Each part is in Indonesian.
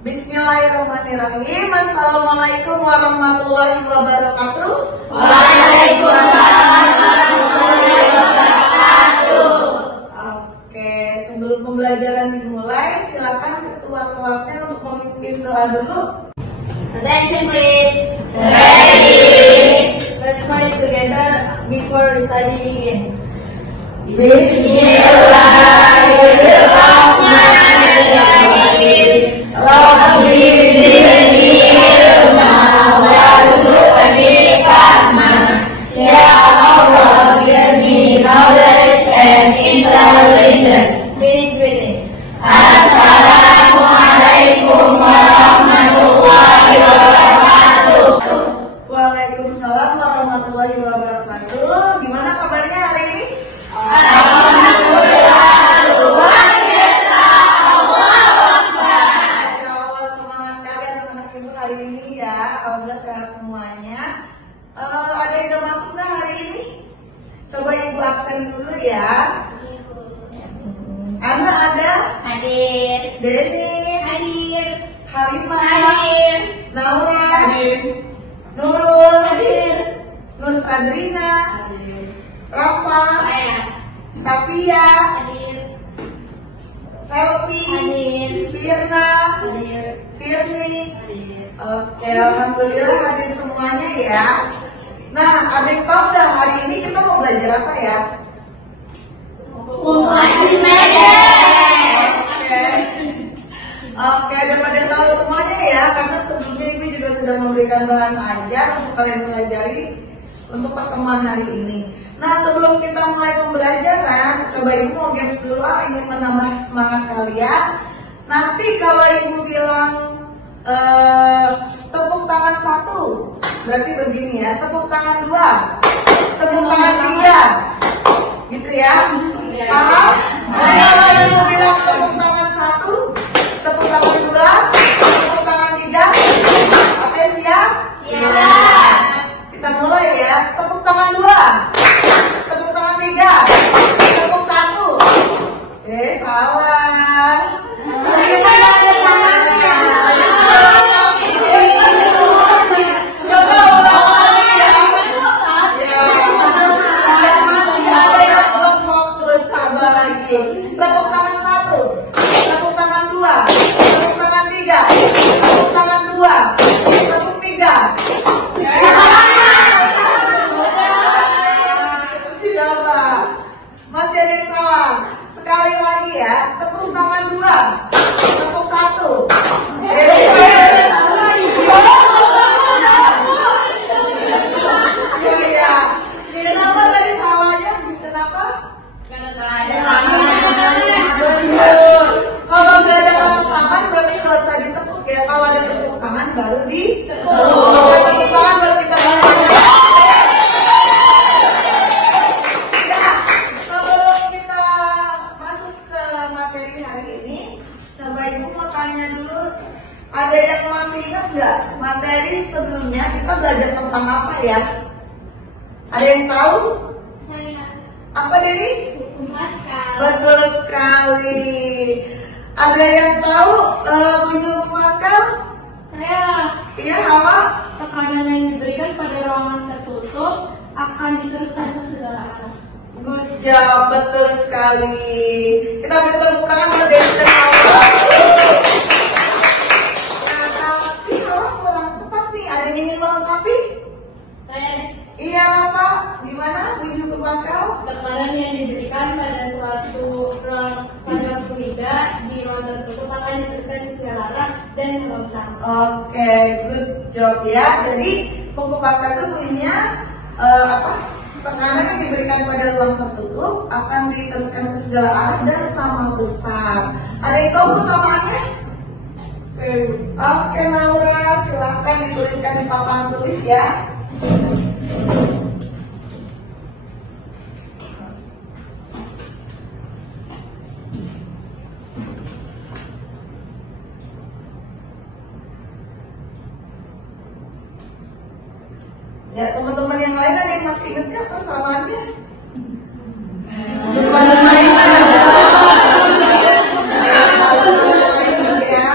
Bismillahirrahmanirrahim. Assalamualaikum warahmatullahi wabarakatuh. Waalaikumsalam warahmatullahi wabarakatuh. Oke, sebelum pembelajaran dimulai, silakan ketua kelasnya untuk memimpin doa dulu. Attention please. Ready. Let's pray together before the study begin. Bismillahirrahmanirrahim. Rabbi zidni ilma warzuqni fahma. Ya Allah, give me knowledge and intelligence. Finish breathing. Assalamualaikum warahmatullahi wabarakatuh. Waalaikumsalam warahmatullahi wabarakatuh. Gimana kabarnya hari ini? Alhamdulillah, luar biasa. Allahu Akbar. Masya Allah, semangat kalian anak ibu hari ini ya. Alhamdulillah sehat semuanya. Ada yang udah masuk nggak hari ini? Coba ibu absen dulu ya. Ana ada? Hadir. Denis, Hadir. Halimah, Hadir. Naura, Hadir. Nurul, Hadir. Nur Sadrina, Hadir. Rafa, Saya. Sapia, Hadir. Selvi, Hadir. Firna, Hadir. Firni. Hadir. Oke, alhamdulillah hadir semuanya ya. Nah, ada yang tahu nggak hari ini kita mau belajar apa ya? Untuk hadir saja. Oke, udah pada tahu semuanya ya, karena sebelumnya Ibu juga sudah memberikan bahan ajar untuk kalian pelajari untuk pertemuan hari ini. Nah, sebelum kita mulai pembelajaran, coba Ibu mau games dulu, ingin menambah semangat kalian. Nanti kalau Ibu bilang tepuk tangan 1, berarti begini ya, tepuk tangan 2, tepuk tangan 3, gitu ya. Paham? Nah, kalau Ibu bilang tepuk tangan 1, tepuk tangan 2, tepuk tangan 3, oke siap? Siap. Kita mulai ya, tepuk tangan 2, tepuk tangan 3, tepuk 1. Salah. Coba ulang lagi ya. Ya, masih ada yang belum fokus, sabar lagi. Tepuk tangan 1, tepuk tangan 2, tepuk tangan 3, tepuk tangan 2, tepuk 3. Siapa? Masih ada yang salah. Sekali lagi ya, tepuk tangan 2, tepuk 1. Iya. Kenapa tadi salahnya? Kenapa? Betul. Kalau nggak ada tepuk tangan berarti nggak usah ditepuk ya. Kalau ada tepuk tangan baru ditepuk. Kalau ada tepuk tangan baru kita Ya, sebelum kita masuk ke materi hari ini, coba Ibu mau tanya dulu, ada yang masih ingat nggak materi sebelumnya kita belajar tentang apa ya? Ada yang tahu? Saya. Apa Denis? Hukum Pascal. Betul sekali. Ada yang tahu bunyi hukum Pascal? Saya. Iya, Hawa? Tekanan yang diberikan pada ruangan tertutup akan diteruskan ke segala arah. Good job, betul sekali. Kita beri tepuk tangan buat Denis dan Hawa. Nah, tapi Hawa kurang tepat nih. Ada yang ingin melengkapi? Saya. Iya, Rafa. Gimana bunyi hukum Pascal? Tekanan yang diberikan pada suatu pada fluida di ruang tertutup akan diteruskan ke segala arah dan sama-sama. Oke, good job ya. Jadi hukum Pascal itu bunyinya tekanan yang diberikan pada ruang tertutup akan diteruskan ke segala arah dan sama besar. Ada yang tahu persamaannya? Oke, Naura, silahkan dituliskan di papan tulis ya. Ya, teman-teman yang lain ada yang masih ingat nggak persamaannya? Pada mainan. Ya.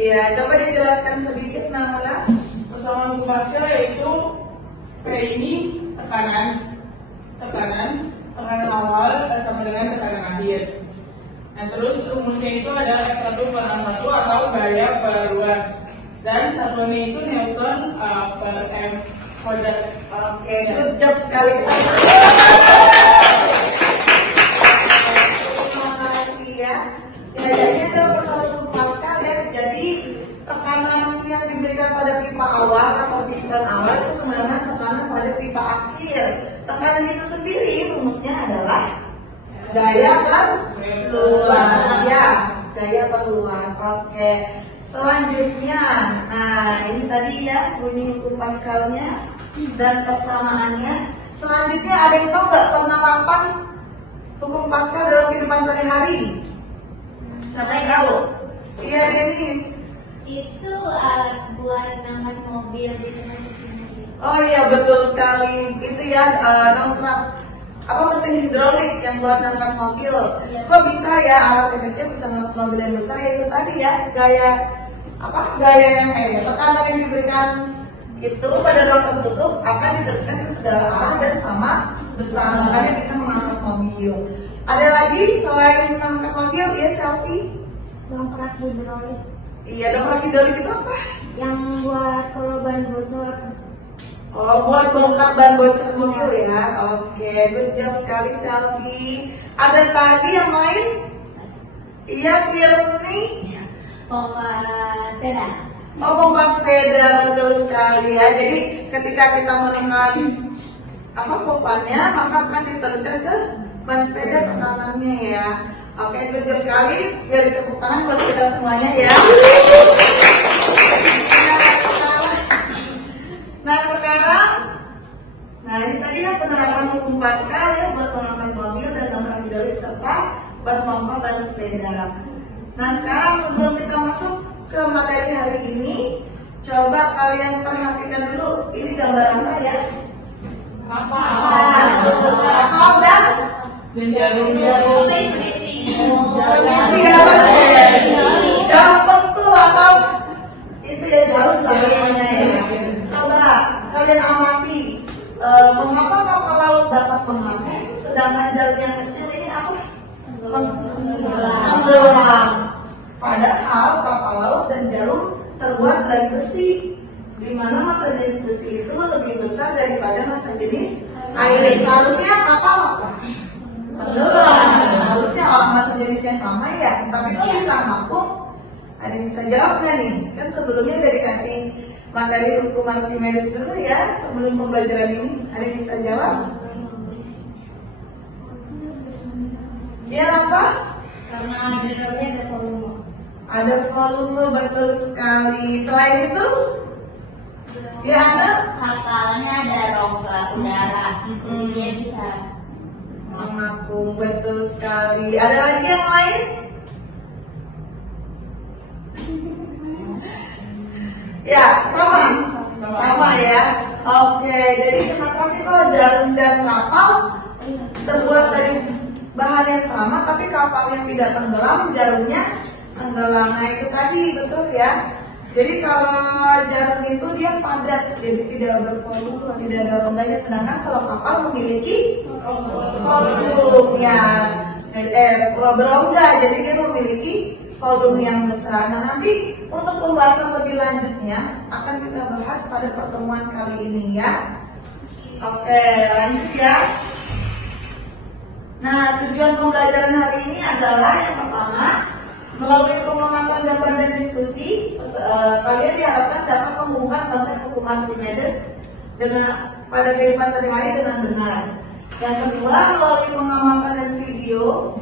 Iya, coba dijelaskan sedikit Nara. Persamaan Pascal yaitu kayak ini tekanan awal sama dengan tekanan akhir. Nah terus rumusnya itu adalah F1/1 atau gaya per ruas, dan satuannya itu Newton per m kuadrat. Oke, good job sekali. Terima kasih ya. Jadi adalah persamaan Pascal ya. Jadi tekanan yang diberikan pada pipa awal atau piston awal itu sebenarnya tekanan pada pipa akhir. Tekanan itu sendiri rumusnya adalah gaya per luas ya, gaya per luas. Oke. Selanjutnya, nah ini tadi ya bunyi hukum Pascalnya dan persamaannya. Selanjutnya ada yang tahu nggak penerapan hukum Pascal dalam kehidupan sehari-hari? Siapa yang tahu? Iya Denis. Itu buat ngangkat mobil di tempat sini. Oh iya betul sekali. Itu ya dongkrak mesin hidrolik yang buat ngangkat mobil. Kok bisa ya alat yang kecil bisa ngangkat mobil yang besar? Ya itu tadi ya gaya yang tekanan yang diberikan itu pada ruang tertutup akan diteruskan ke segala arah dan sama besar, makanya bisa mengangkat mobil. Ada lagi selain mengangkat mobil ya selfie? Dongkrak hidrolik. Iya, dongkrak hidrolik itu apa? Yang buat kalau ban bocor. Oh, buat bongkar ban bocor mobil ya. Oke, good job sekali selfie. Ada tadi yang lain? Iya, Firni. Pompa sepeda. Oh, pompa sepeda, betul sekali ya. Jadi ketika kita menekan pompanya, maka akan diteruskan ke ban sepeda tekanannya ya. Oke, good job sekali. Beri tepuk tangan buat kita semuanya ya. Nah sekarang, ini tadi ya penerapan hukum Pascal ya buat mengangkat mobil dan dongkrak hidrolik serta berpompa ban sepeda. Nah sekarang sebelum kita masuk ke materi hari ini, coba kalian perhatikan dulu ini gambar apa ya? Kapal dan jarum. Jarum pentul atau itu ya jarum namanya ya. Coba kalian amati mengapa kapal laut dapat mengamen sedangkan jarum yang kecil ini apa? Tenggelam. Padahal kapal laut dan jarum terbuat dari besi, di mana massa jenis besi itu lebih besar daripada massa jenis air. Seharusnya kapal apa? Tenggelam. Harusnya orang massa jenisnya sama ya, tapi kok bisa ngapung? Ada yang bisa jawab nggak nih? Kan sebelumnya udah dikasih materi hukum Archimedes dulu ya sebelum pembelajaran ini. Ada yang bisa jawab? Biar apa? Karena di dalamnya ada volume. Ada volume, betul sekali. Selain itu, ya ada Kapalnya ada rongga udara, jadi dia bisa mengapung, betul sekali. Ada lagi yang lain? Ya, sama ya. Oke, jadi kenapa sih kalau jarum dan kapal terbuat dari bahan yang sama, tapi kapal yang tidak tenggelam, jarumnya tenggelam? Nah itu tadi betul ya. Jadi kalau jarum itu dia padat, jadi tidak bervolume, tidak ada rongganya. Sedangkan kalau kapal memiliki volume ya, berongga, jadi dia memiliki volume yang besar. Nah nanti untuk pembahasan lebih lanjutnya akan kita bahas pada pertemuan kali ini ya. Oke, lanjut ya. Nah tujuan pembelajaran hari ini adalah yang pertama, melalui pengamatan gambar dan diskusi, kalian diharapkan dapat mengungkap konsep hukum Archimedes pada kehidupan sehari-hari dengan benar. Yang kedua, melalui pengamatan video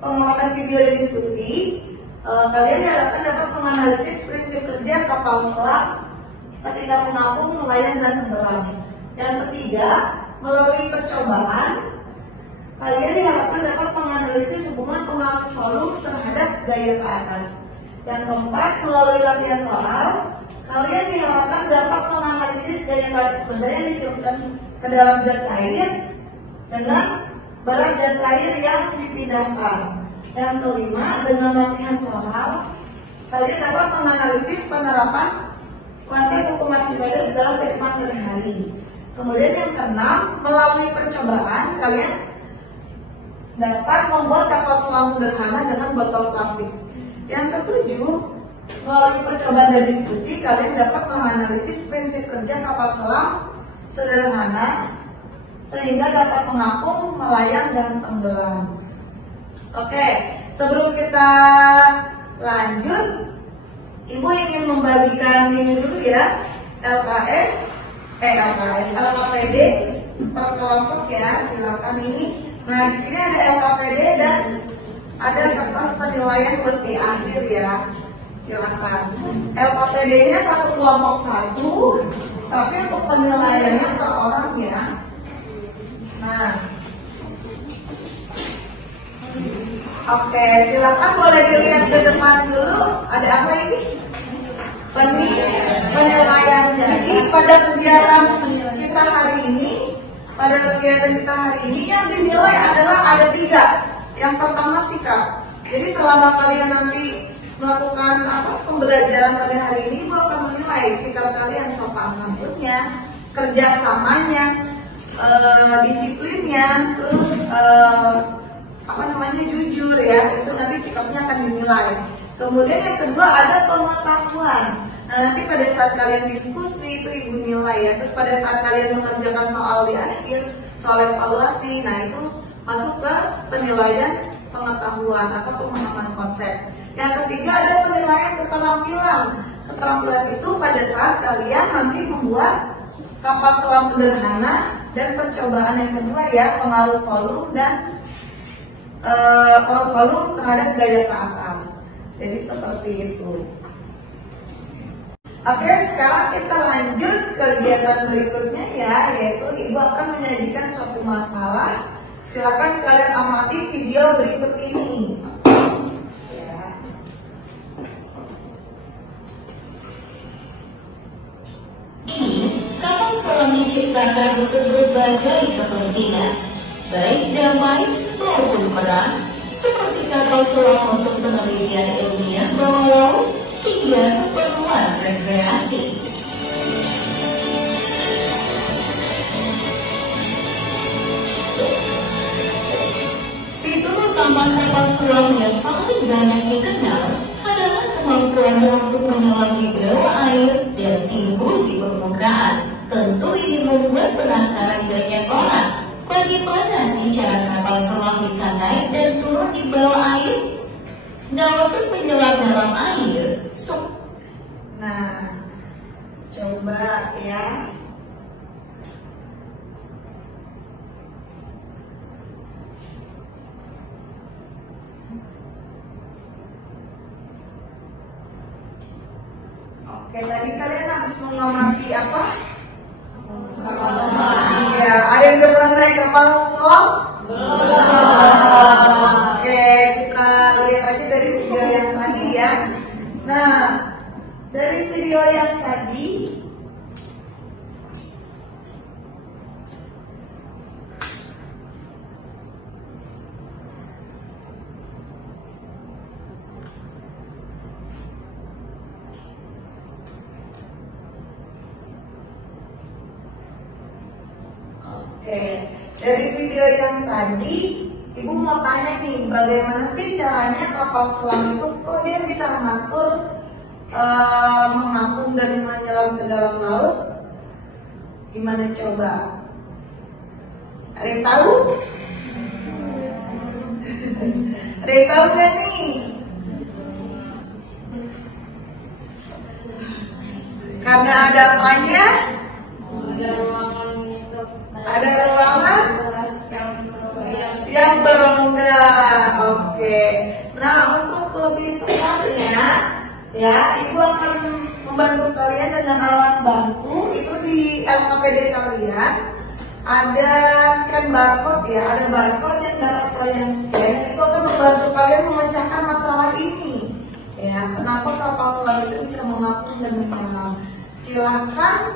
dan diskusi, kalian diharapkan dapat menganalisis prinsip kerja kapal selam ketika mengapung, nelayan, dan tenggelam. Yang ketiga, melalui percobaan, kalian diharapkan dapat menganalisis hubungan pengaruh volume terhadap gaya ke atas. Yang keempat, melalui latihan soal, kalian diharapkan dapat menganalisis gaya ke atas benda yang dicelupkan ke dalam zat cair dengan barang zat cair yang dipindahkan. Yang kelima, dengan latihan soal, kalian dapat menganalisis penerapan konsep hukum Archimedes dalam kehidupan sehari-hari. Kemudian yang keenam, melalui percobaan kalian dapat membuat kapal selam sederhana dengan botol plastik. Yang ketujuh, melalui percobaan dan diskusi kalian dapat menganalisis prinsip kerja kapal selam sederhana sehingga dapat mengapung, melayang, dan tenggelam. Oke, sebelum kita lanjut, Ibu ingin membagikan ini dulu ya, LKPD per kelompok ya, silakan ini. Nah, di sini ada LKPD dan ada kertas penilaian buat di akhir ya, silakan. LKPD-nya satu kelompok satu, tapi untuk penilaiannya per orang ya. Nah, oke, silakan boleh dilihat ke depan dulu. Ada apa ini? Penilaian. Jadi pada kegiatan kita hari ini, yang dinilai adalah ada 3. Yang pertama sikap. Jadi selama kalian nanti melakukan pembelajaran pada hari ini, Ibu akan menilai sikap kalian, sopan santunnya, kerjasamanya, disiplinnya, terus jujur ya, itu nanti sikapnya akan dinilai. Kemudian yang kedua ada pengetahuan. Nah, nanti pada saat kalian diskusi itu Ibu nilai ya. Terus pada saat kalian mengerjakan soal di akhir, soal evaluasi, nah itu masuk ke penilaian pengetahuan atau pemahaman konsep. Yang ketiga ada penilaian keterampilan. Keterampilan itu pada saat kalian nanti membuat kapal selam sederhana, dan percobaan yang kedua ya, pengaruh volume dan volume terhadap gaya ke atas. Jadi seperti itu. Oke, sekarang kita lanjut kegiatan berikutnya ya, yaitu Ibu akan menyajikan suatu masalah. Silakan kalian amati video berikut ini. Kapal selam diciptakan untuk berbagai kepentingan, baik damai maupun perang, seperti kapal selam untuk penelitian ilmiah bawah laut hingga keperluan rekreasi. Fitur utama kapal selam yang paling banyak dikenal adalah kemampuannya untuk menyelam di bawah air dan timbul di permukaan. Tentu ini membuat penasaran banyak orang. Bagaimana sih cara kapal selam bisa naik dan turun di bawah air? Nah, untuk menyelam dalam air, nah, coba ya. Oke, tadi kalian habis mengamati apa? Ya, ada yang udah pernah naik kapal selam? Oke, kita lihat aja dari video yang tadi ya. Nah, dari video yang tadi dari video yang tadi, Ibu mau tanya nih, bagaimana sih caranya kapal selam itu kok dia bisa mengatur, mengapung dan menyelam ke dalam laut? Gimana coba? Ada yang tahu? Ada yang tahu nggak nih? Karena ada apanya? Ada ruangan yang berongga. Oke. Nah, untuk lebih tepatnya ya, Ibu akan membantu kalian dengan alat bantu. Itu di LKPD kalian ada scan barcode ya, ada barcode yang dapat kalian scan. Itu akan membantu kalian memecahkan masalah ini. Ya, kenapa kapal selam itu bisa mengapung dan menyelam? Silahkan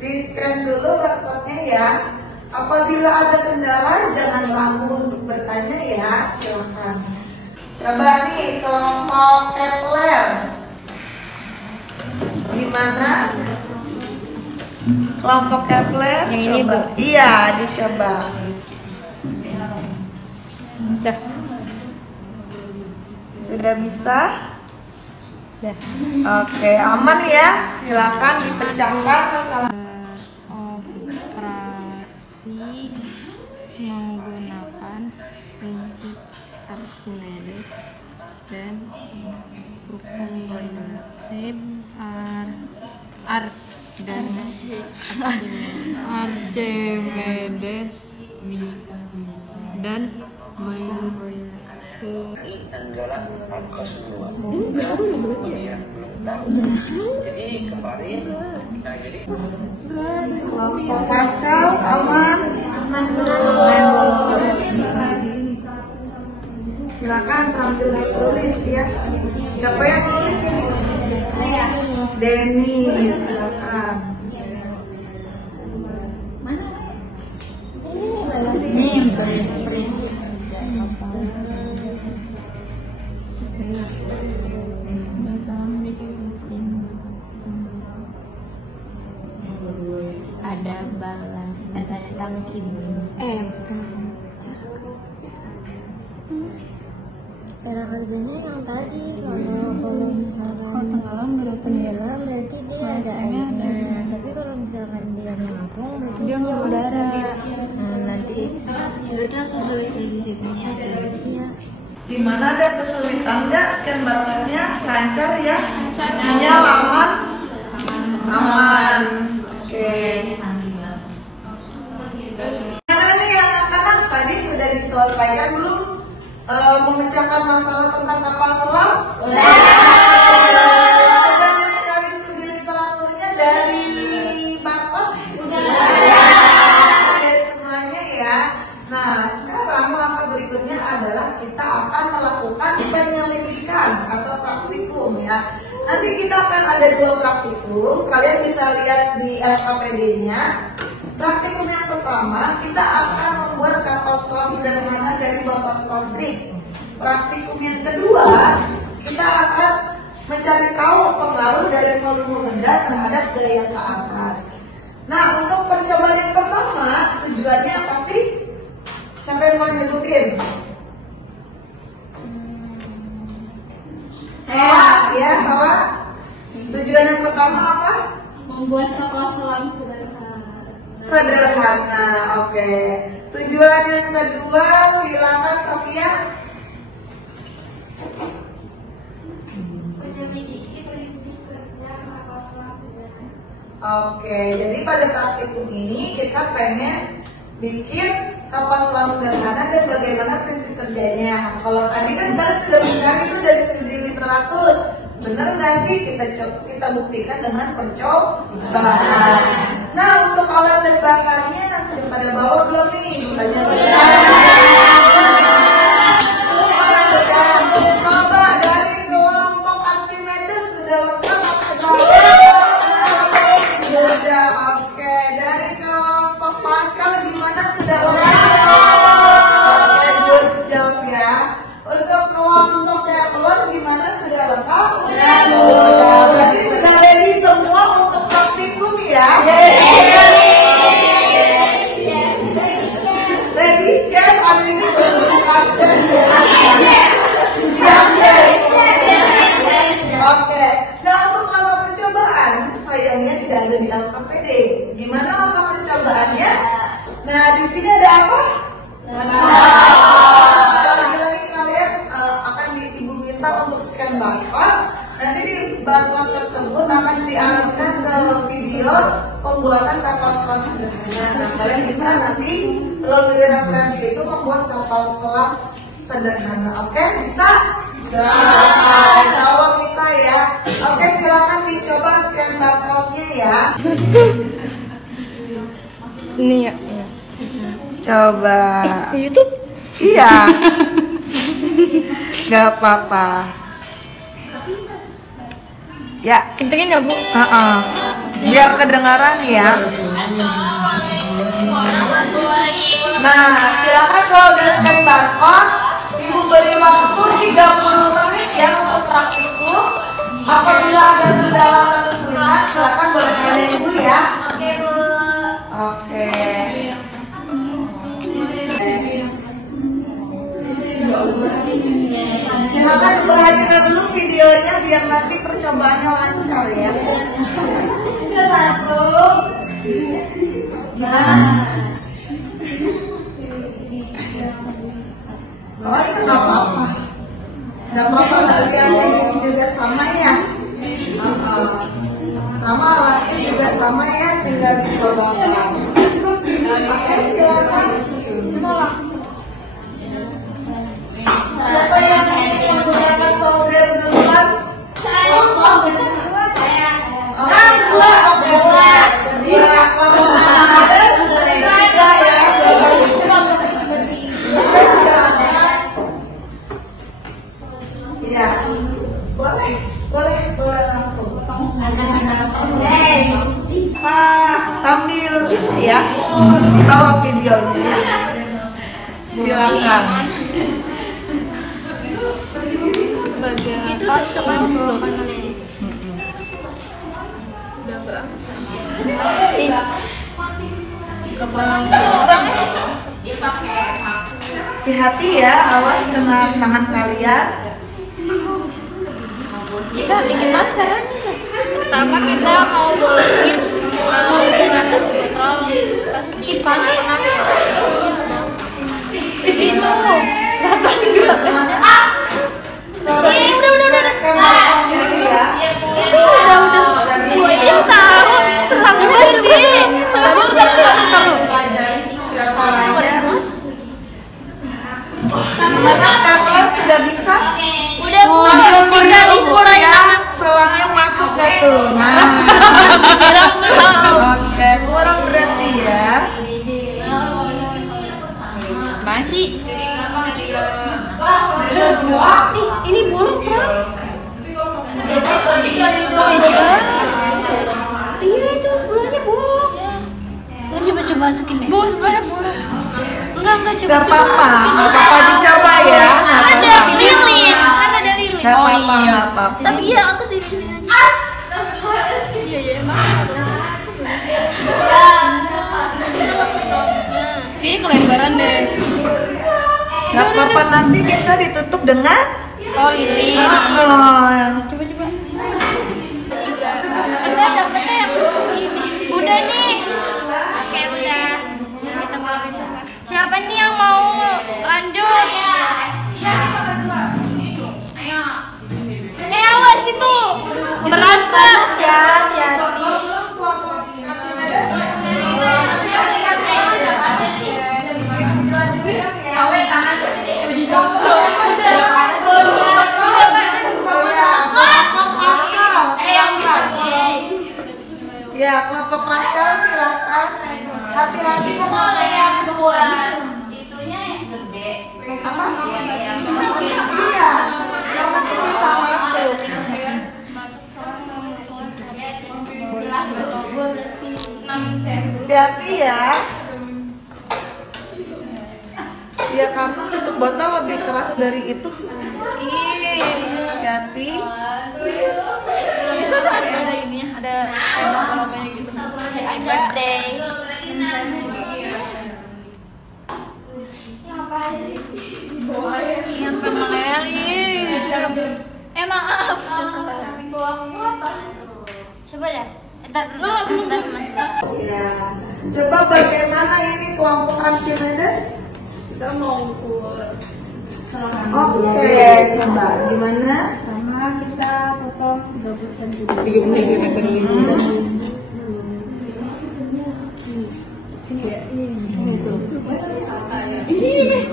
di scan dulu barcode-nya ya. Apabila ada kendala jangan ragu untuk bertanya ya, silahkan. Coba nih kelompok Kepler. mana? Kelompok Kepler. Yang ini, Coba. Bu. Iya, dicoba. Dah. Sudah bisa? Dah. Oke, aman ya. Silakan dipecahkan masalah. Operasi menggunakan prinsip Archimedes dan hukum Euler. Archimedes dan Euler. Anggaran 402 yang belum tahu. Jadi kemarin jadi Kelompok Pascal aman. Silakan sambil ditulis ya. Siapa yang tulis ini? Denny, silakan. Ada balance, ada tangki. Cara kerjanya yang tadi, kalau misalkan tenggelam berarti dia ada airnya, tapi kalau misalkan dia mengapung berarti dia udara. Nah, nanti berarti langsung tulis di situnya. Iya. Gimana, ada kesulitan nggak scan barcode-nya? Lancar ya? Sinyal aman? Aman. Oke. Gimana nih anak-anak, tadi sudah diselesaikan belum memecahkan masalah tentang kapal selam? Sudah mencari studi literaturnya dari barcode? Dari semuanya ya. Nah, sekarang langkah berikutnya adalah kita akan melakukan penyelidikan atau praktikum ya. Nanti kita akan ada 2 praktikum. Kalian bisa lihat di LKPD-nya. Praktikum yang pertama, kita akan membuat kapal selam sederhana dari botol plastik. Praktikum yang kedua, kita akan mencari tahu pengaruh dari volume benda terhadap gaya ke atas. Nah, untuk percobaan yang pertama, tujuannya apa sih? Siapa yang mau nyebutin? Hawa, ya Hawa. Tujuan yang pertama apa? Membuat kapal selam Sederhana, oke. Tujuan yang kedua, silakan Sofia. menyelidiki prinsip kerja kapal selam sederhana. Oke, jadi pada praktikum ini kita pengen bikin kapal selam sederhana dan bagaimana prinsip kerjanya. Kalau tadi kan kalian sudah mencari itu dari studi literatur, bener nggak sih? Kita buktikan dengan percobaan. Nah, untuk alat dan bahannya sudah pada bawa belum nih? Coba dari kelompok Archimedes sudah lengkap atau sudah? Oke, dari kelompok Pascal gimana, sudah lengkap? Oke, good job ya. Untuk kelompok Kepler gimana, sudah lengkap? Sudah. Berarti sudah ready semua untuk praktikum ya? Ready chef, amin. Oke. Nah, untuk langkah percobaan sayangnya tidak ada di LKPD. Gimana langkah percobaannya? Nah, di sini ada apa? Lagi-lagi kalian akan ibu minta untuk scan barcode. Nanti di barcode tersebut akan dialihkan ke video pembuatan kapal selam sederhana. Nah, kalian bisa nanti melalui referensi itu membuat kapal selam sederhana. Oke, bisa? Bisa. Jawab bisa ya. Oke, silakan dicoba scan barcode-nya ya. Ini ya. Coba. Di YouTube? Iya. Gak apa-apa. Ya. Kencengin nggak, Bu? Biar kedengaran ya. Nah, silakan kalau udah scan barcode, Ibu beri waktu 30 menit ya untuk praktikum. Apabila ada kendala atau kesulitan duluan, silakan boleh kalian dulu ya. Oke, Bu. Oke. Silakan diperhatikan dulu videonya biar nanti percobaannya lancar ya. Gimana? Oh iya nggak apa-apa. Nggak apa-apa kalian ini juga sama ya. Sama alatnya juga sama ya, tinggal dicobakan. Oke, silakan. Siapa yang ingin menggunakan solder duluan? Kelompok. Orang dua, oke dua. Kedua, kelompok ada tiga ya. Ya, boleh langsung. Sambil gitu ya, dibawa videonya ya. Silakan. Bagian atas tekan dulu kanannya. Udah enggak? Kepala Hati-hati ya, awas kena tangan kalian. bisa gimana caranya? Pertama kita mau bolehin bagian atas botol, masukin panas. Itu dapat juga. Udah. Itu udah semuanya tahu. Coba. Gimana kalian sudah bisa? Udah Tinggal ukur ya, selangnya masuk gak tuh? Nah, oke, kurang berarti ya. masih. Ini burung serap. Iya itu sebelahnya bolong. Coba masukin deh. Bu sebelahnya bolong. Enggak coba. Gak apa-apa dicoba ya. Ada lilin, kan ada lilin. Gak apa-apa. Tapi iya aku sih lilin aja. Iya emang. Kayaknya kelebaran deh. Gak apa-apa, nanti bisa ditutup dengan Lilin. Coba. Kita dapetnya yang ini. Udah nih. Oke udah. Kita mau siapa nih yang mau lanjut? Awas itu merasa ya. Ya, kelompok Pascal silakan. Hati-hati kalau yang Dua. Itunya yang gede. apa? Iya, yang penting bisa masuk. Hati-hati ya. Ya karena tutup botol lebih keras dari itu. Hati-hati. Itu ada ini ya, ada logo-logonya gitu. birthday. Yang pemeleli. Maaf. Coba deh. Entar dulu sebelah. Ya. Coba bagaimana ini kelompok Archimedes? Kita mau ukur Oke, coba gimana? sama kita potong 30 cm ini. Sini ya. Di sini nih.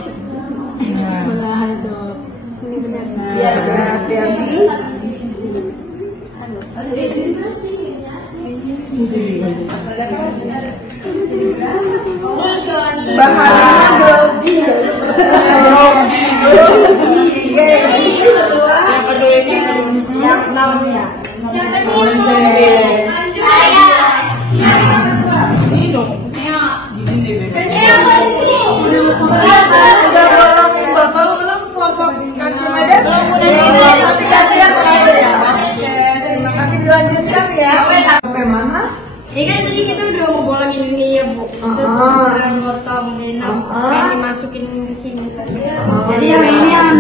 Belahan tuh. Ini benar. Ya, hati-hati. Bahannya grogi. Yang kedua ini Yang 6 ya. Yang ini dong. Gini deh. Udah bolongin botol belum kelompok Archimedes? Nanti gantian terakhir ya. Oke, terima kasih. dilanjutkan ya. Sampai mana? Ini kan tadi kita udah ngomongin ini ya Bu. Terus udah motong denam, dimasukin ke sini. Jadi yang ini yang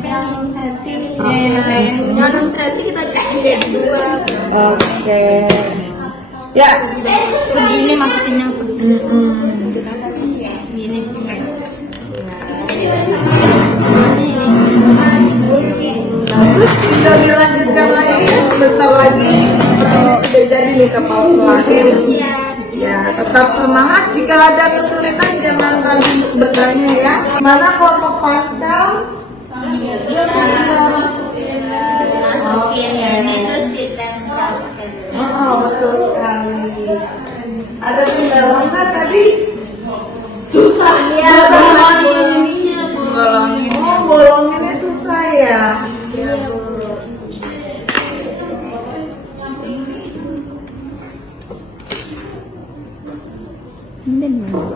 6 cm. Yang 6 cm kita jahit dua. Oke. Ya. Segini masukinnya. Segini. Terus tinggal dilanjutkan lagi ya, sebentar lagi sepertinya sudah jadi nih kepala selangin. Ya, tetap semangat. Jika ada kesulitan jangan ragu untuk bertanya ya. Mana kelompok pastel? Masukin ya, ini terus ditempelkan. Oh, betul sekali. Ada kendala nggak tadi? Susah ya. Bolongin. Oh, bolonginnya susah ya. Iya Bu.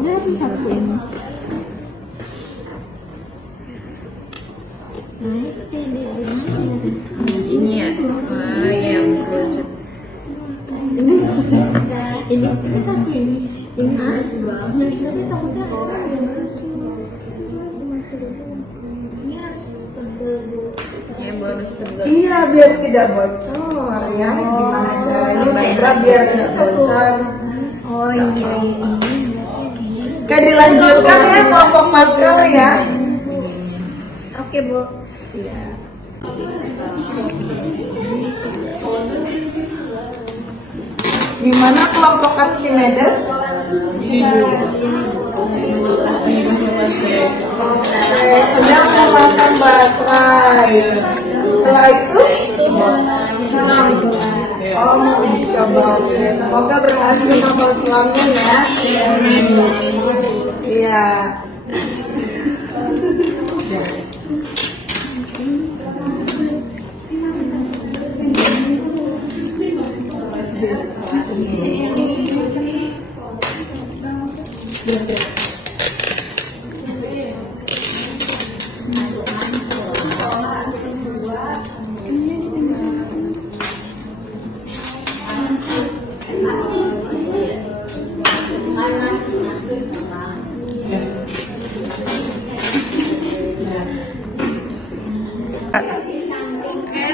Dia bisa ini. Ini ya, yang kerucut. Ini harus banget. Tapi takutnya orang yang Iya, biar tidak bocor ya. Gimana caranya Zebra biar tidak bocor? Oh iya. Oke, dilanjutkan ya kelompok masker ya. Oke Bu. Gimana kelompok Archimedes? Sedang memasang baterai. Setelah itu, oh mau uji coba. Semoga berhasil kapal selamnya ya. Iya.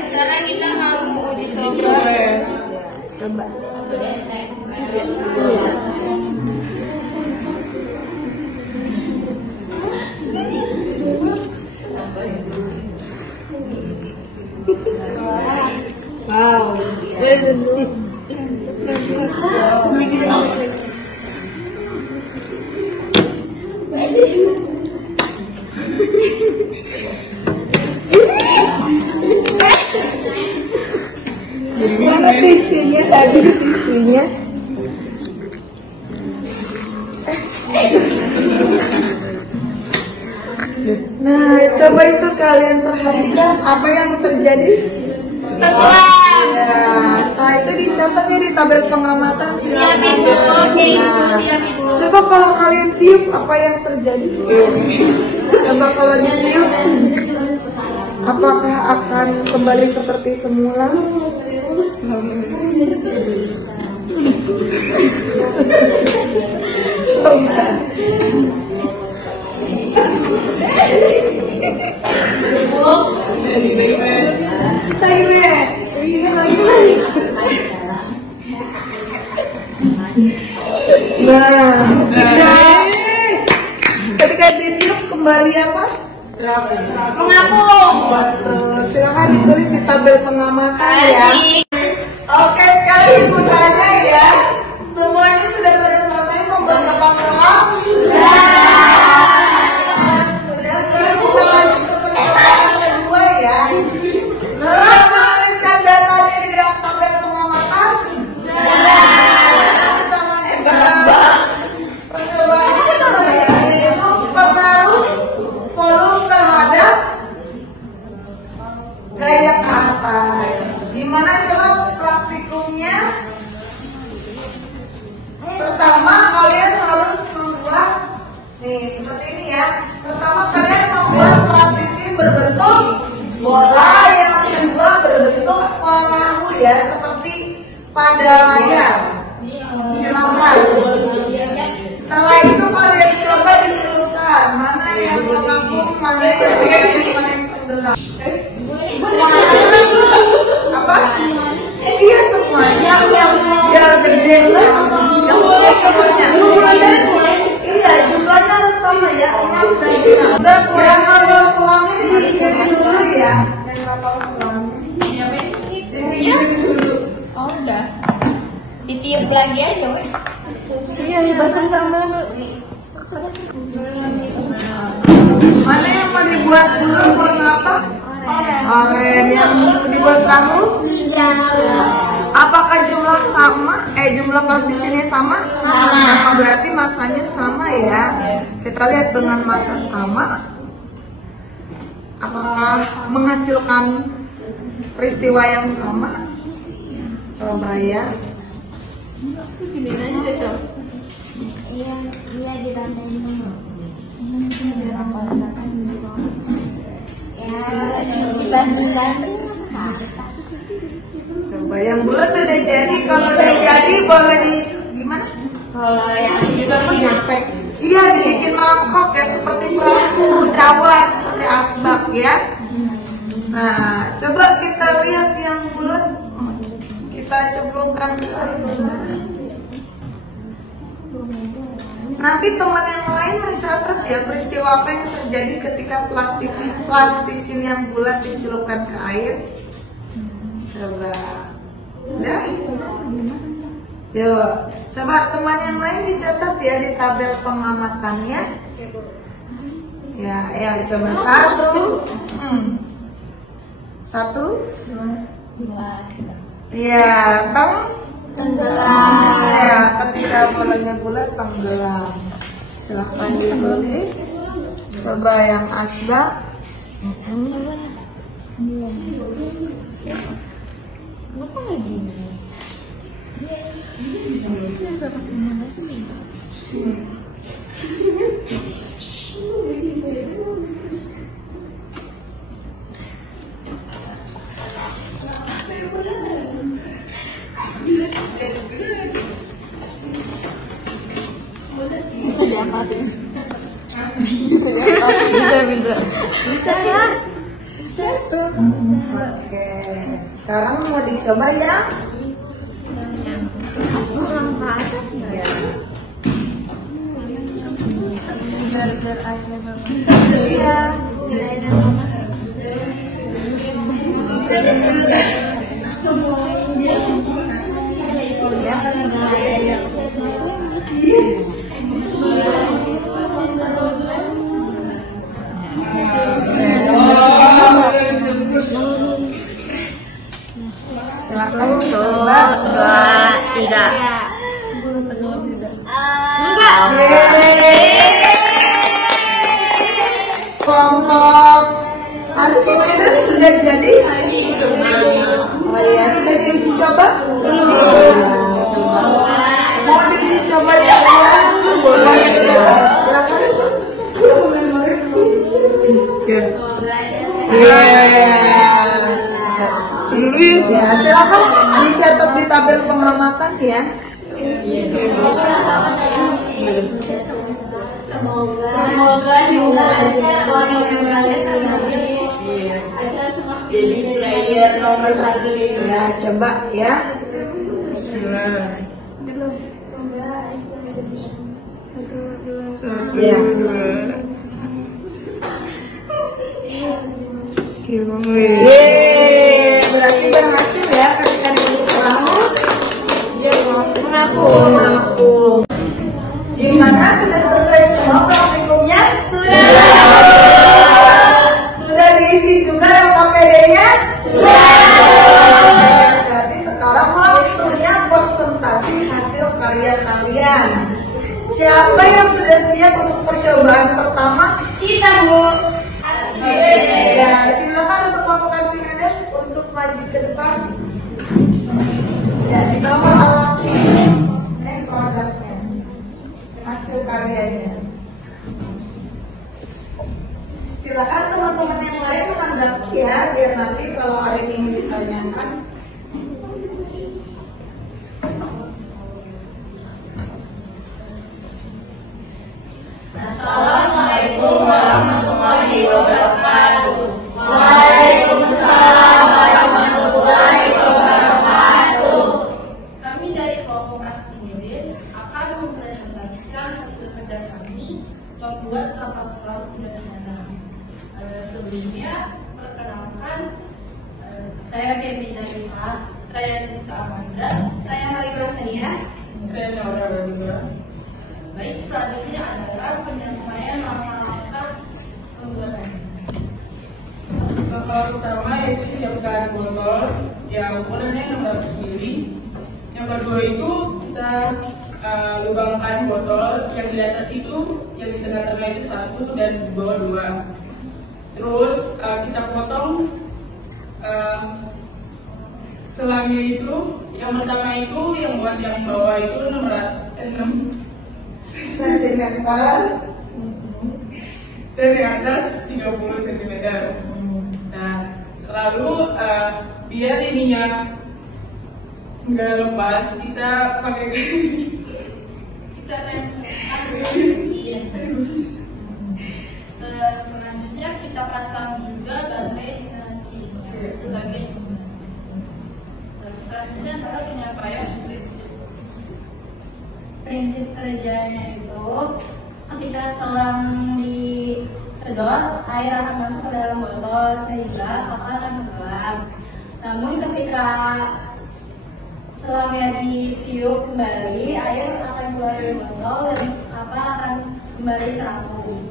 Sekarang kita mau uji coba. Coba. Wow. Mana tisunya tadi tisunya? Nah, coba itu kalian perhatikan apa yang terjadi. Ya, setelah itu dicatatnya di tabel pengamatan. Siap Ibu. Oke Ibu, siap Ibu. Coba kalau kalian tiup apa yang terjadi? Coba kalau ditiup, apakah akan kembali seperti semula? Coba. Nah, ketika ditiup kembali apa? Mengapung. Betul. Silakan ditulis di tabel pengamatan ya. Oke, sekarang ibu tanya ya. Semuanya sudah pada selesai membuat kapal selam? Sudah. Sekarang kita lanjut ke percobaan kedua ya. Nah, menuliskan datanya di dalam tabel pengamatan? Sudah. Kita lanjutkan. Percobaan kedua ya, yaitu pengaruh volume terhadap gaya ke atas. Gimana coba praktikumnya? Pertama kalian harus membuat nih seperti ini ya. Pertama kalian membuat transisi berbentuk bola, yang kedua berbentuk perahu ya, seperti pada layar. Silakan. Setelah itu kalian coba dicelupkan mana yang mengapung, mana yang putih, mana yang tenggelam. Apa? Iya semuanya. Yang gede yang jumlahnya. Iya jumlahnya harus sama ya 6 dan 6. Yang kapal selamnya dibikinin dulu ya. Yang kapal selamnya. Dibikinin dulu. Oh udah. Ditiup lagi aja weh. Iya, dipasang sama. Mana yang mau dibuat dulu warna apa? Oranye. Yang dibuat perahu? Apakah jumlah sama? Jumlah kelas di sini sama? Sama. Berarti masanya sama ya. Kita lihat dengan masa sama. Apakah menghasilkan peristiwa yang sama? Coba ya. Iya, ditandain dulu. Ya, dibandingkan Coba yang bulat udah jadi. Kalau udah jadi boleh di gimana? Kalau yang juga nyampe. Iya dibikin mangkok ya seperti perahu cawan seperti asbak ya. Nah coba kita lihat yang bulat. Kita cemplungkan ke air gimana? Nanti teman yang lain mencatat ya peristiwa apa yang terjadi ketika plastisin yang bulat dicelupkan ke air. Coba, udah? Yuk, coba teman yang lain dicatat ya di tabel pengamatannya. Ya, coba 1. Ya, tenggelam. Ya, ketika bolanya bulat tenggelam. Silahkan ditulis. Coba yang asbak. Kenapa nggak gini? Bisa diangkatin. Bisa ya. Bisa tuh. Oke, sekarang mau dicoba ya. Ulang ke atas nggak ya? Biar airnya bagus. Iya, biar airnya bagus. Silakan 1, 2, 3. Enggak. Kelompok Archimedes sudah jadi? Oh ya, sudah diuji coba? Mau diuji coba yang langsung boleh ya. Silakan. Ya, silakan dicatat di tabel pengamatan ya. Semoga jadi player nomor 1 ini. Ya, coba ya. Ya. Berarti berhasil ya ketika duduk perahu. Mengapung. Gimana sudah selesai semua praktikumnya? Sudah. Sudah diisi juga yang KPD-nya? Sudah. Berarti sekarang waktunya presentasi hasil karya kalian. Siapa yang sudah siap untuk percobaan pertama? Kita Bu. Ya, silakan untuk kelompok Archimedes untuk maju ke depan. Ya, di nomor alat produknya, hasil karyanya. Silakan teman-teman yang lain menanggapi ya, biar nanti kalau ada yang ingin ditanyakan. membuat kapal selam sederhana. Sebelumnya, perkenalkan, saya Febri Narima, saya Rizka Amanda, saya Halimah Sania, Saya Naura Badura. Baik, selanjutnya adalah penyampaian langkah-langkah pembuatan. Langkah pertama yaitu siapkan botol yang ukurannya 600 ml. Yang kedua itu kita lubangkan botol yang di atas itu, yang di tengah-tengah itu 1 dan di bawah 2. Terus kita potong selangnya itu. Yang pertama itu yang buat yang bawah itu 6 cm dari atas 30 cm. Nah, lalu biar ininya nggak lepas, kita pakai Kita selanjutnya kita pasang juga baterai di kanan kirinya sebagai selanjutnya adalah penyampaian prinsip kerjanya itu ketika selang disedot, air akan masuk ke dalam botol sehingga kapal akan tenggelam. Namun ketika selangnya ditiup kembali, air akan keluar dari botol dan kapal akan kembali terapung.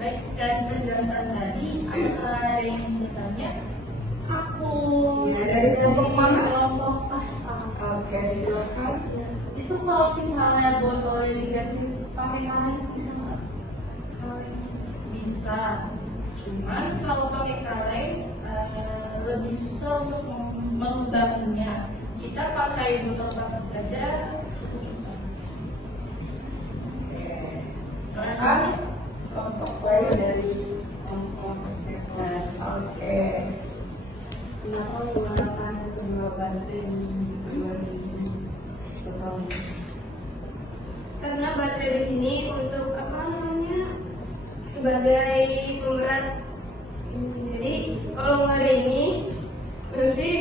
Baik, dan penjelasan tadi, apakah ada yang bertanya? Aku dari kelompok mana? Kelompok pas. Oke, silakan. Itu kalau misalnya botolnya diganti pakai kaleng bisa nggak? Bisa. Cuman kalau pakai kaleng lebih susah untuk mengubahnya. Kita pakai botol plastik saja cukup susah. Silakan. Kelompok lain. Dari kelompok F1. Oke. Kenapa menggunakan kedua baterai di kedua sisi botol? Karena baterai di sini untuk sebagai pemberat. Jadi kalau nggak ada ini berarti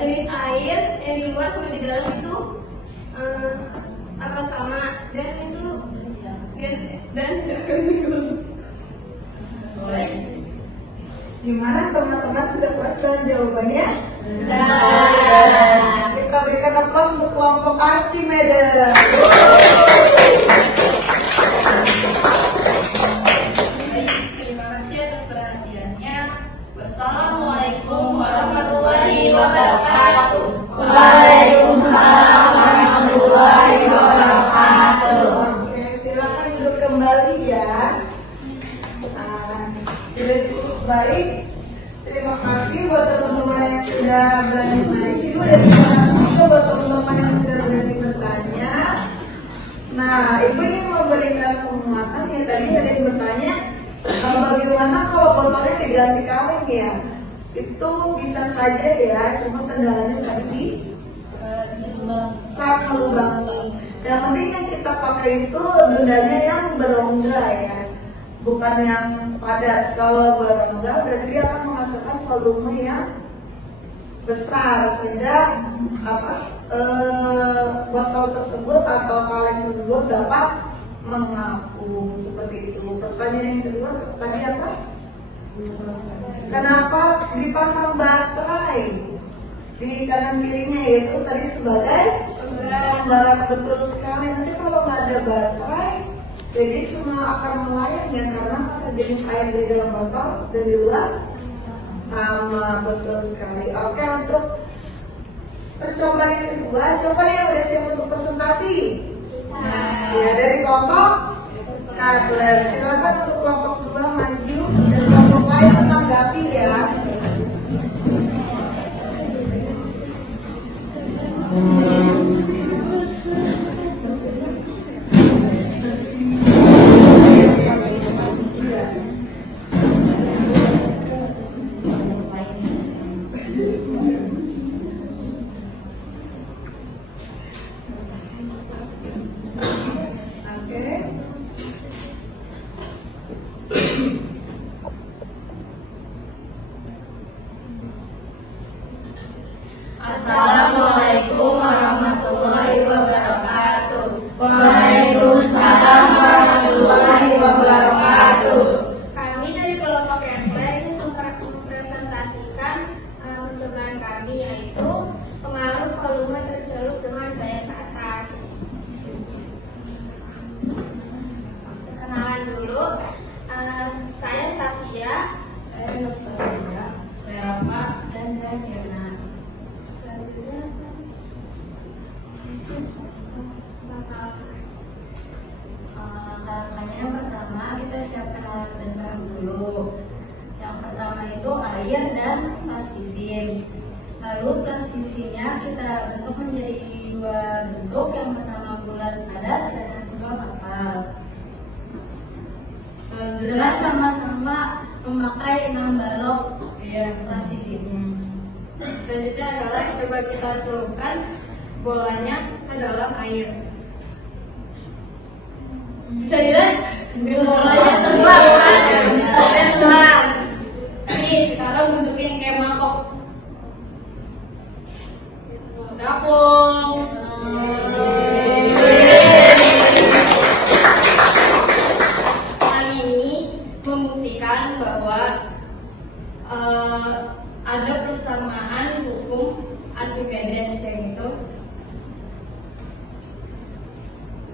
jenis air yang di luar sama di dalam itu akan sama dan itu dan Gimana teman-teman, sudah puas dengan jawabannya? Sudah. Kita berikan aplaus untuk kelompok Archimedes. Baik, terima kasih atas perhatiannya. Wassalamualaikum warahmatullahi wabarakatuh. Waalaikumsalam warahmatullahi wabarakatuh. Oke, silakan duduk kembali ya. Sudah cukup baik. Terima kasih buat teman-teman yang sudah berani maju dan terima kasih juga buat teman-teman yang sudah berani bertanya. Nah, Ibu ingin memberikan penguatan ya. Tadi ada yang bertanya bagaimana kalau botolnya diganti kaleng ya. Itu bisa saja ya, cuma kendalanya tadi saat melubangi. Yang penting yang kita pakai itu bendanya yang berongga ya, bukan yang padat. Kalau berongga berarti dia akan menghasilkan volume yang besar sehingga botol tersebut atau kaleng tersebut dapat mengapung seperti itu. Pertanyaan yang kedua tadi apa? Kenapa dipasang baterai di kanan kirinya, yaitu tadi sebagai pemberat. Betul sekali. Nanti kalau nggak ada baterai, jadi cuma akan melayang ya, karena masa jenis air di dalam botol dari luar sama. Betul sekali. Oke, untuk percobaan yang kedua, siapa nih yang udah siap untuk presentasi? Ya, dari kelompok Kadler. Silakan untuk kelompok kedua maju dan kelompok lain menanggapi ya. Assalamualaikum warahmatullahi wabarakatuh. dan saya Fiona. Langkahnya yang pertama kita siapkan alat dan bahan dulu. Yang pertama itu air dan plastisin. Lalu plastisinnya kita bentuk menjadi dua bentuk. Yang pertama bulat padat dan yang kedua kapal. Dengan sama-sama memakai 6 balok plastisinnya. Selanjutnya adalah coba kita celupkan bolanya ke dalam air. Bisa dilihat bolanya tebal kan? Nih sekarang bentuknya yang kayak mangkok. Gabung. Hal ini membuktikan bahwa ada persamaan hukum Archimedes, yang itu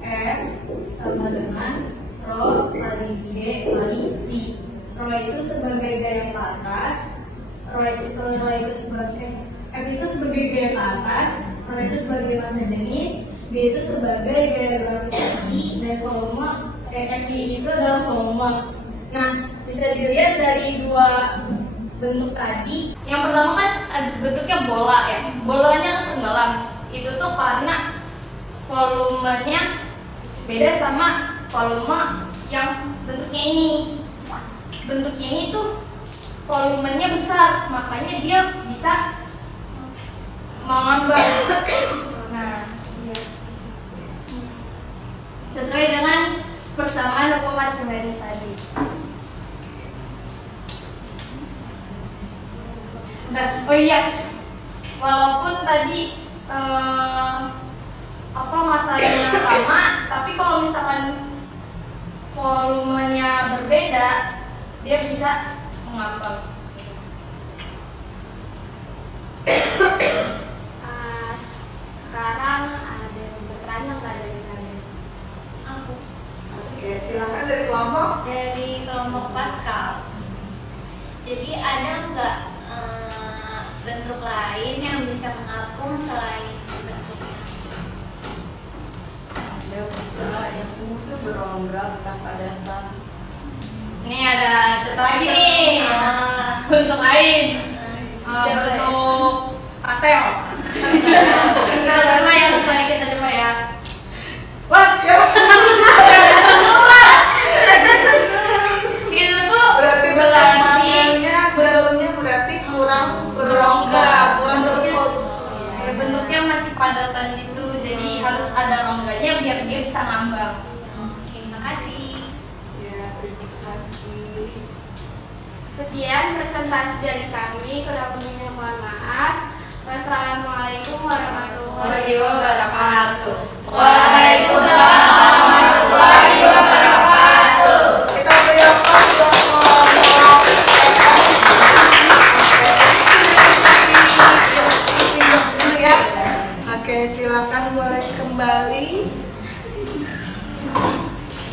F sama dengan Rho kali G kali V. Rho itu sebagai gaya ke atas, F itu sebagai gaya ke atas, Rho itu sebagai massa jenis, B itu sebagai gaya gravitasi, dan volume FV itu adalah volume. Nah, bisa dilihat dari dua bentuk tadi. Yang pertama kan bentuknya bola ya, bolanya tenggelam. Itu tuh karena volumenya beda sama volume yang bentuknya ini. Bentuknya ini tuh volumenya besar, makanya dia bisa mengambang. Nah, iya. Sesuai dengan persamaan hukum Archimedes tadi. Nah, oh iya, walaupun tadi masanya sama, tapi kalau misalkan volumenya berbeda, dia bisa mengambang. Sekarang ada yang bertanya nggak dari kalian? Aku. Oke, silakan dari kelompok. Dari kelompok Pascal. Jadi ada nggak bentuk lain yang bisa mengapung selain bentuknya? Ada bisa yang itu berongga tanpa datar. Ini ada contoh lagi nih, bentuk lain, bentuk pastel. Kita coba ya, kita coba ya. Wah, itu tuh Berarti bentuknya berarti kurang berongga, kurang berfold. ya, bentuknya masih padatan gitu, jadi harus ada rongganya biar dia bisa ngambang. Oke, makasih. Ya, terima kasih. Sekian presentasi dari kami, kurang lebihnya mohon maaf. Wassalamualaikum warahmatullahi wabarakatuh. Waalaikumsalam warahmatullahi wabarakatuh. Kita beri aplaus buat kelompok. Ya. Oke, silakan boleh kembali.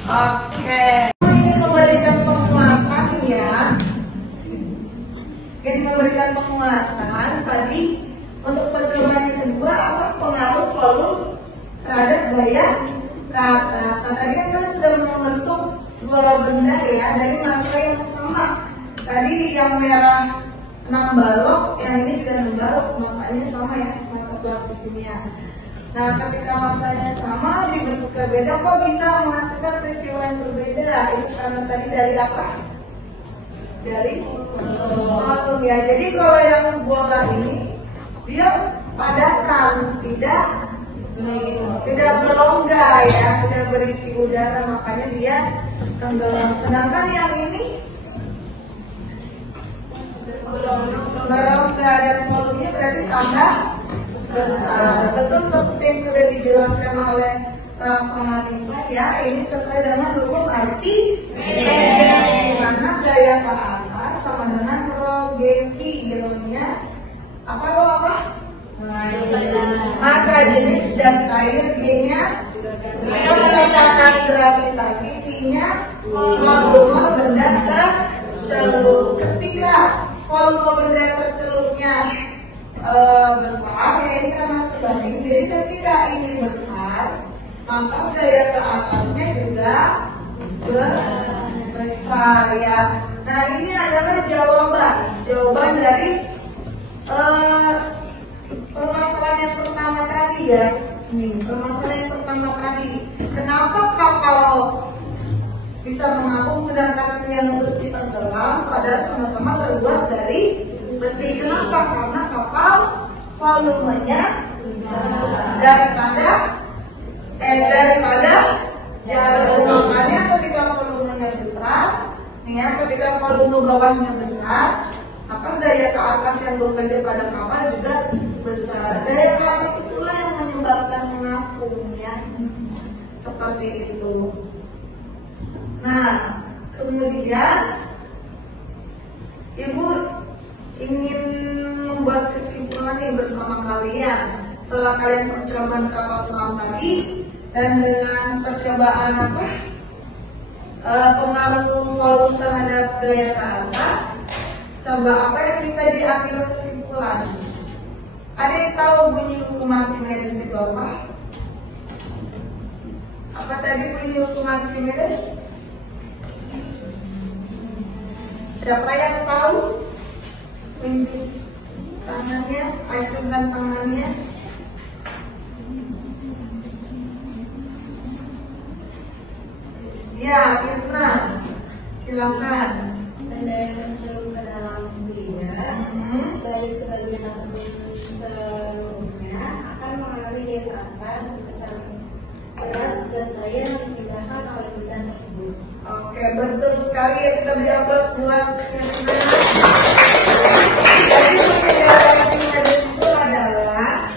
Oke. Ini memberikan penguatan ya. Ini memberikan penguatan tadi. Untuk percobaan yang kedua, apa pengaruh volume terhadap gaya ke atas. Nah, tadi kan kita sudah membentuk dua benda ya dari massa yang sama. Tadi yang merah 6 balok, yang ini juga 6 balok, massanya sama ya, massa plastisinnya. Nah, ketika massanya sama, dibentuknya beda, kok bisa menghasilkan peristiwa yang berbeda? Itu karena tadi dari apa? Dari volume ya. Jadi kalau yang bola ini dia padatan, tidak berongga ya, tidak berisi udara, makanya dia tenggelam. Sedangkan yang ini berongga dan volumenya berarti tambah besar. Betul seperti yang sudah dijelaskan oleh Rafa Hanifah ya, ini sesuai dengan hukum Archimedes, di mana gaya ke atas sama dengan Rho G V, Rho-nya apa lo apa? Massa jenis dan cair, G-nya kecepatan gravitasi, V-nya volume benda tercelup. Ketika volume benda tercelupnya besar, ya ini karena sebanding. Jadi ketika ini besar, maka gaya ke atasnya juga besar ya. Nah ini adalah jawaban dari permasalahan yang pertama tadi ya. Nih, permasalahan yang pertama tadi. Kenapa kapal bisa mengapung sedangkan yang besi tenggelam padahal sama-sama terbuat dari besi? Kenapa? Karena kapal volumenya daripada jarum. Makanya ketika volumenya besar, nih ya, ketika volume bawahnya besar, maka gaya ke atas yang bekerja pada kapal juga besar. Gaya ke atas itulah yang menyebabkan mengapung ya, seperti itu. Nah, kemudian Ibu ingin membuat kesimpulan nih bersama kalian setelah kalian percobaan kapal selam tadi dan dengan percobaan pengaruh volume terhadap gaya ke atas. Coba apa yang bisa diambil kesimpulan? Ada yang tahu bunyi hukum Archimedes itu apa? Apa tadi bunyi hukum Archimedes? Siapa yang tahu? Tunjuk tangannya, acungkan tangannya. Ya, Firna, silakan. Benda yang mencelup ke dalam fluida, baik sebagian ataupun seluruhnya, akan mengalami gaya ke atas sebesar berat zat cair yang dipindahkan oleh benda tersebut. Oke, betul sekali ya, kita beri aplaus buat yang benar. Jadi Archimedes itu adalah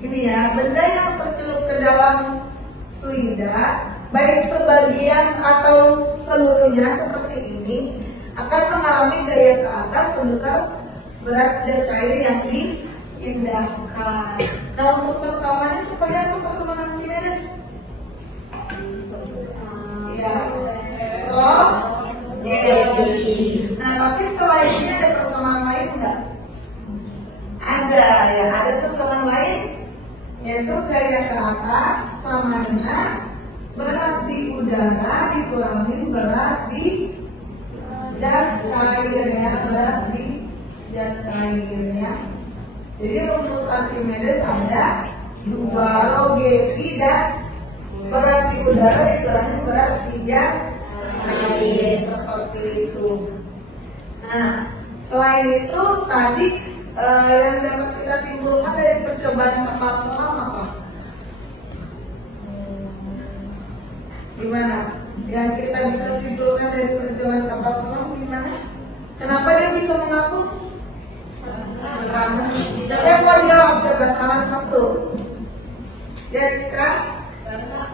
ini ya, benda yang tercelup ke dalam fluida, baik sebagian atau seluruhnya seperti ini, akan mengalami gaya ke atas sebesar berat zat cair yang dipindahkan. Nah, untuk persamaannya seperti apa persamaan Archimedes? Ya, Rho G. Nah, tapi selain ini ada persamaan lain nggak? Ada ya, ada persamaan lain, yaitu gaya ke atas sama dengan berat di udara dikurangi berat di zat cair ya, berat di zat cair ya. Jadi rumus Archimedes ada 2 Rho G dan berat di udara dikurangi berat di zat cair, seperti itu. Nah, selain itu tadi yang dapat kita simpulkan dari percobaan kapal selam apa? Gimana? Yang kita bisa simpulkan dari perjalanan kapal selam gimana? Kenapa dia bisa mengapung? Karena siapa yang mau jawab? Coba salah satu. Ya, Rizka? Karena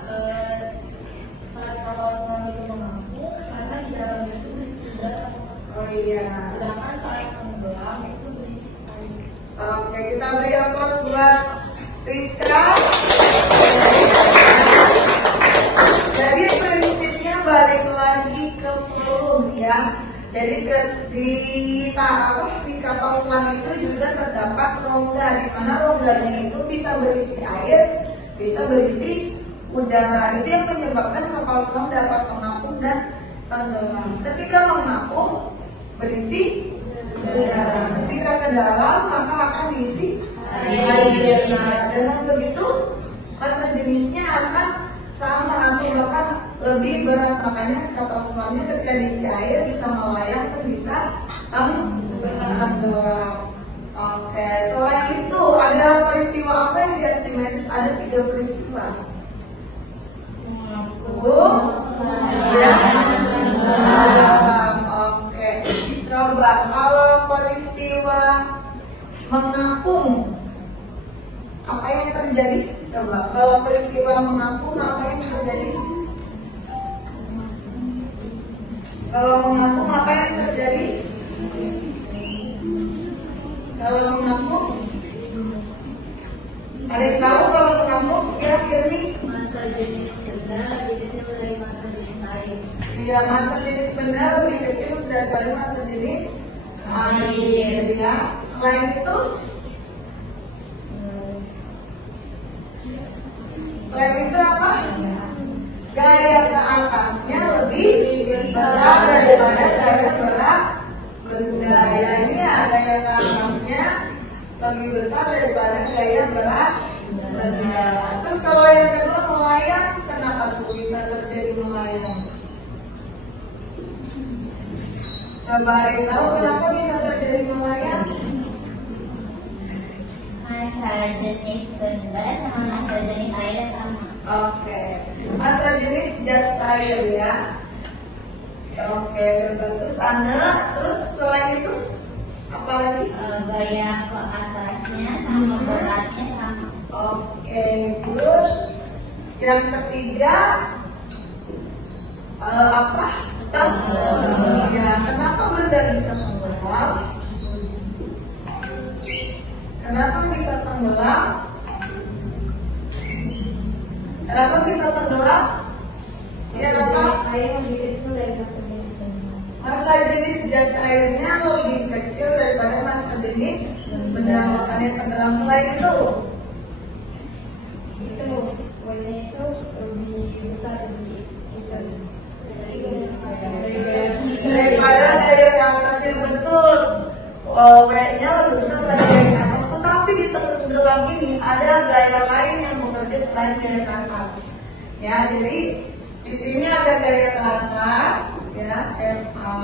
saat kapal selam itu mengapung, karena di dalamnya itu berisi udara. Oh iya. Sedangkan saat tenggelam itu berisi air. Oke, kita beri aplaus buat Rizka. Jadi prinsipnya balik lagi ke volume ya. Jadi di kapal selam itu juga terdapat rongga, di mana rongganya itu bisa berisi air, bisa berisi udara. Itu yang menyebabkan kapal selam dapat mengapung dan tenggelam. Ketika mengapung berisi udara, ketika ke dalam maka akan diisi air. Nah, dengan begitu massa jenisnya akan sama atau bahkan lebih berat, makanya kapal selamnya ketika diisi air bisa melayang dan bisa tenggelam. Oke, selain itu ada peristiwa apa yang di Archimedes? Ada 3 peristiwa. Oke, coba kalau peristiwa mengapung, apa yang terjadi? Coba kalau peristiwa mengapung, apa yang terjadi? Kalau mengapung, apa yang terjadi? Kalau mengapung, ada yang tahu kalau mengapung kira-kira nih? Massa jenis benda lebih kecil dari massa jenis air. Iya, massa jenis benda lebih kecil daripada massa jenis air ya. Selain itu, Selain itu apa? Gaya ke atasnya lebih besar daripada gaya berat benda. Ya ini ya, gaya ke atasnya lebih besar daripada gaya berat benda. Terus kalau yang kedua melayang, kenapa tuh bisa terjadi melayang? Coba ada yang tahu kenapa bisa terjadi melayang? Masa jenis benda sama masa jenis air sama. Oke, masa jenis zat cair ya. Oke, bagus Anda. Terus selain itu apa lagi? Gaya ke atasnya sama beratnya sama. Oke, good. Yang ketiga apa? Tenggelam. Ya, kenapa benda bisa tenggelam? Kenapa bisa tenggelam? Kenapa bisa tenggelam? Ya, apa? Air lebih kecil dari masa jenis benda. Masa jenis zat cairnya lebih kecil daripada masa jenis benda, makanya tenggelam. Selain itu, Warnanya itu lebih besar daripada gaya ke atasnya, betul. W-nya lebih besar dari gaya ke atas. Tetapi di tenggelam ini ada gaya lain yang bekerja selain gaya ke atas. Ya, jadi di sini ada gaya ke atas, ya, MA.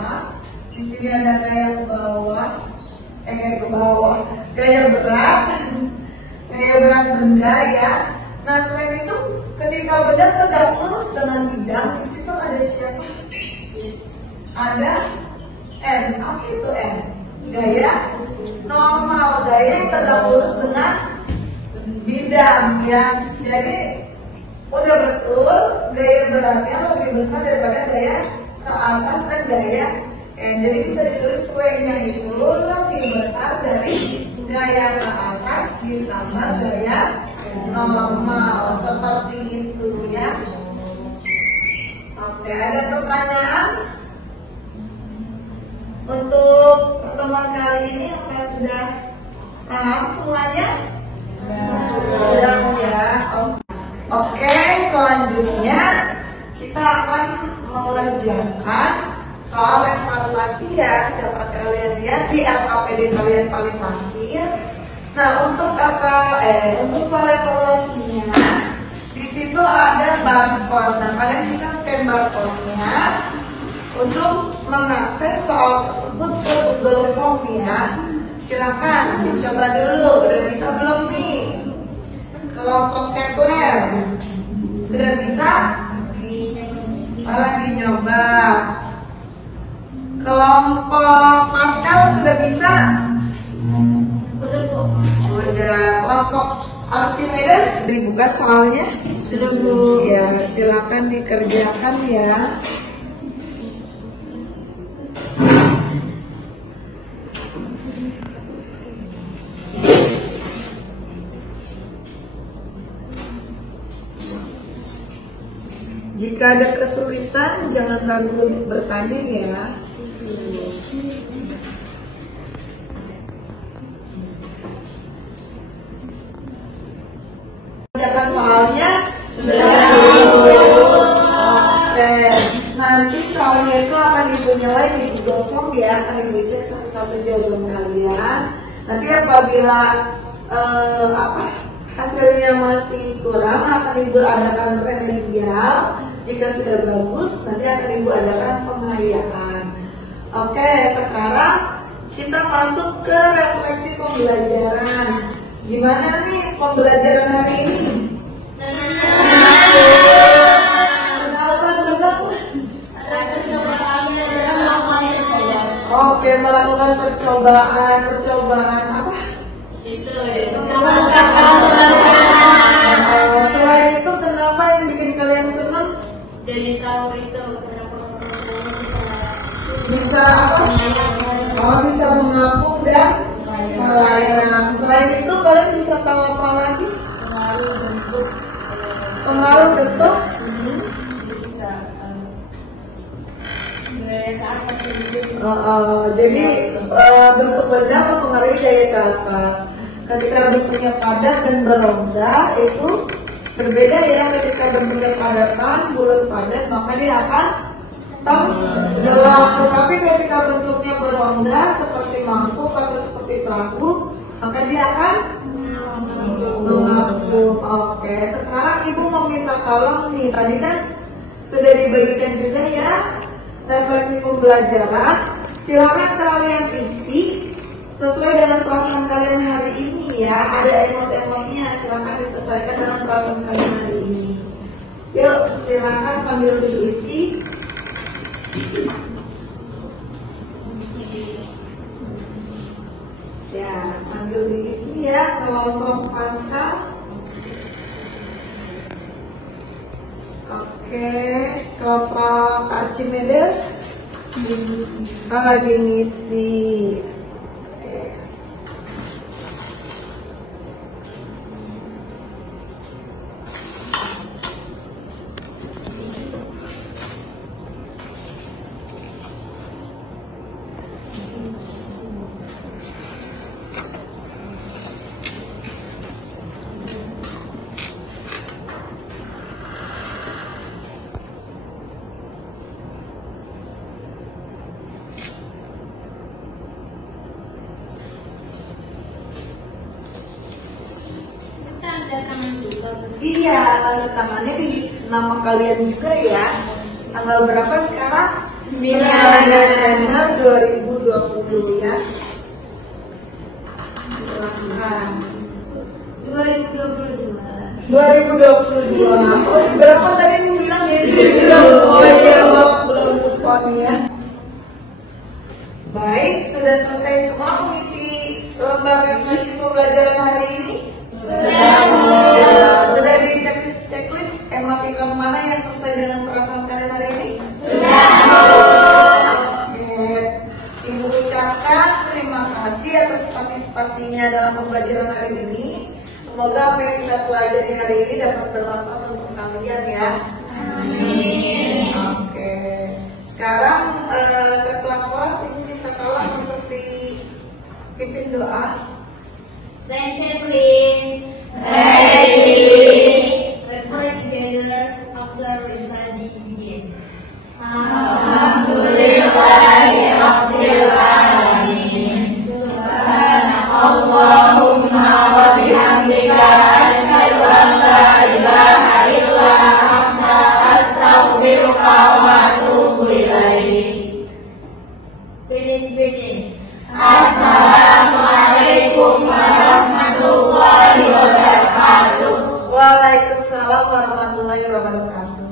Di sini ada gaya ke bawah, gaya berat, gaya berat benda ya. Nah selain itu, ketika benda tegak lurus dengan bidang, di situ ada siapa? Ada N. Apa itu N? Gaya normal, gaya yang tegak lurus dengan bidang ya. Jadi udah betul, gaya beratnya lebih besar daripada gaya ke atas dan gaya N. Jadi bisa ditulis W-nya itu lebih besar dari gaya ke atas ditambah gaya normal, seperti itu ya. Oke, ada pertanyaan untuk pertemuan kali ini? Apa sudah paham semuanya? Sudah ya. Oke, selanjutnya kita akan mengerjakan soal evaluasi ya, dapat kalian lihat di LKPD kalian paling akhir. Nah, untuk untuk soal evaluasinya, di situ ada barcode. Nah, kalian bisa scan barcode-nya untuk mengakses soal tersebut ke Google Form ya. Silakan dicoba dulu. Udah bisa belum nih? Kelompok vocabulary sudah bisa? Lagi nyoba. Kelompok Pascal sudah bisa? Udah. Kelompok Archimedes dibuka soalnya? Sudah Bu. Ya, silakan dikerjakan ya. Jika ada kesulitan, jangan ragu untuk bertanya ya. Kerjakan soalnya sudah. Oke, nanti soalnya itu akan ibu nilai di Google Form ya, akan ibu cek satu-satu jawaban kalian. Nanti apabila hasilnya masih kurang, akan ibu adakan remedial. Jika sudah bagus, nanti akan ibu adakan penghayaan. Oke, sekarang kita masuk ke refleksi pembelajaran. Gimana nih pembelajaran hari ini? Kenapa senang? Oke, melakukan percobaan apa? Selain itu, kenapa yang bikin kalian senang? Jadi tahu itu Bisa apa? Bisa mengapung dan melayang. Selain itu, kalian bisa tahu apa lagi? Pengaruh bentuk. Jadi bentuk benda mempengaruhi gaya ke atas. Ketika bentuknya padat dan berongga, itu Berbeda ya, ketika bentuknya padatan, bulat padat, maka dia akan tenggelam. Tetapi ketika bentuknya berongga seperti mangkuk atau seperti perahu, maka dia akan mengapung. Oke, sekarang ibu mau minta tolong nih, tadi kan sudah dibagikan juga ya refleksi pembelajaran. Silakan kalian isi sesuai dengan perasaan kalian hari ini ya. Ada emot-emotnya, silakan disesuaikan dengan perasaan kalian hari ini. Yuk, silakan sambil diisi. Ya, sambil diisi ya kelompok Pascal. Oke, kelompok Archimedes lagi ngisi. Iya, tanda tangannya di nama kalian juga ya. Tanggal berapa sekarang? 9 Desember 2020 ya. Silahkan. 2022. Oh, berapa tadi yang bilang? Oh iya, belum lupa ya. Baik, sudah selesai semua mengisi lembar refleksi pembelajaran hari ini. Sudah di checklist emotika mana yang sesuai dengan perasaan kalian hari ini? Sudah. Oke. Ibu ucapkan terima kasih atas partisipasinya dalam pembelajaran hari ini. Semoga apa yang kita pelajari hari ini dapat bermanfaat untuk kalian ya. Amin. Oke. Sekarang ketua kelas ini minta tolong untuk dipimpin doa. Attention please. Ready. Let's pray together after we study begin. Alhamdulillahirrahmanirrahim. Subhanallahumma wa bihamdika asyhadu an la ilaha illa anta astaghfiruka wa atubu ilaik. Finish begin. Assalamualaikum warahmatullahi wabarakatuh. Waalaikumsalam warahmatullahi wabarakatuh.